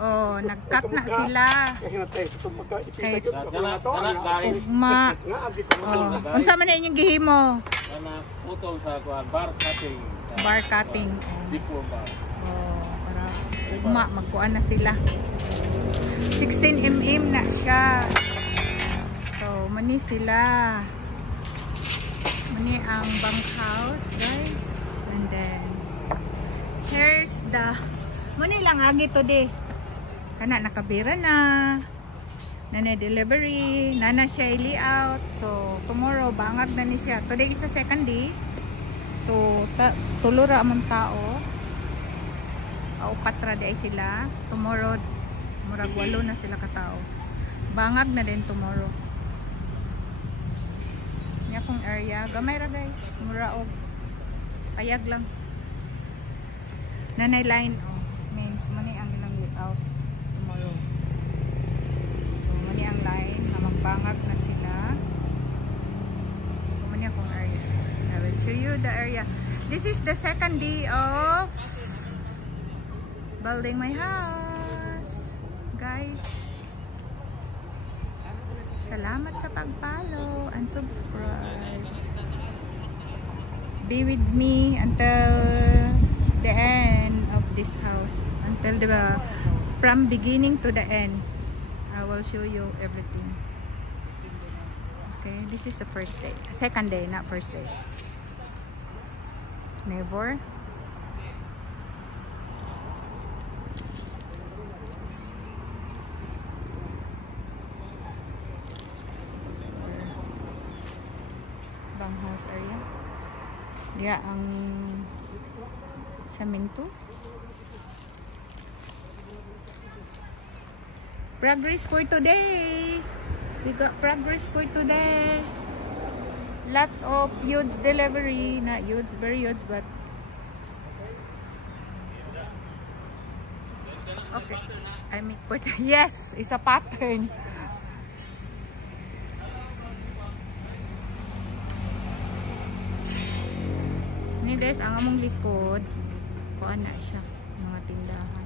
Oh, nag-cut na sila. Kay ugma. Oh, unsa man na inyong gihimo? Utong sa bar cutting. Bar cutting. Tipo bar. Oh, para ugma magkuan na sila. 16 mm na siya. So, mani sila. Mani ang bunkhouse, guys. And then here's the mani lang agi to di. Kana nakabira na. Nana delivery, nana siya layout. So, tomorrow bangag na ni siya. Today is the second day. So, tulo ra man tao. Upat ra di ay sila. Tomorrow murag 8 na sila ka tao. Bangag na din tomorrow. Nya kong area, gamay ra guys. Mura og payag lang. Nanay line means mani ang ilang layout tomorrow. So mani ang line na magbangag na sila. So mani akong area. I will show you the area. This is the second day of building my house. Guys, salamat sa pag-follow and subscribe. Be with me until the end of this house, until from beginning to the end. I will show you everything. Okay, this is the first day, second day, not first day. Never. House area. Dia ang semento. Progress for today. We got progress for today. Lot of huge delivery. Not huge, very huge, but okay. I mean, yes, it's a pattern. Ni guys, ang among likod kuan na siya mga tindahan.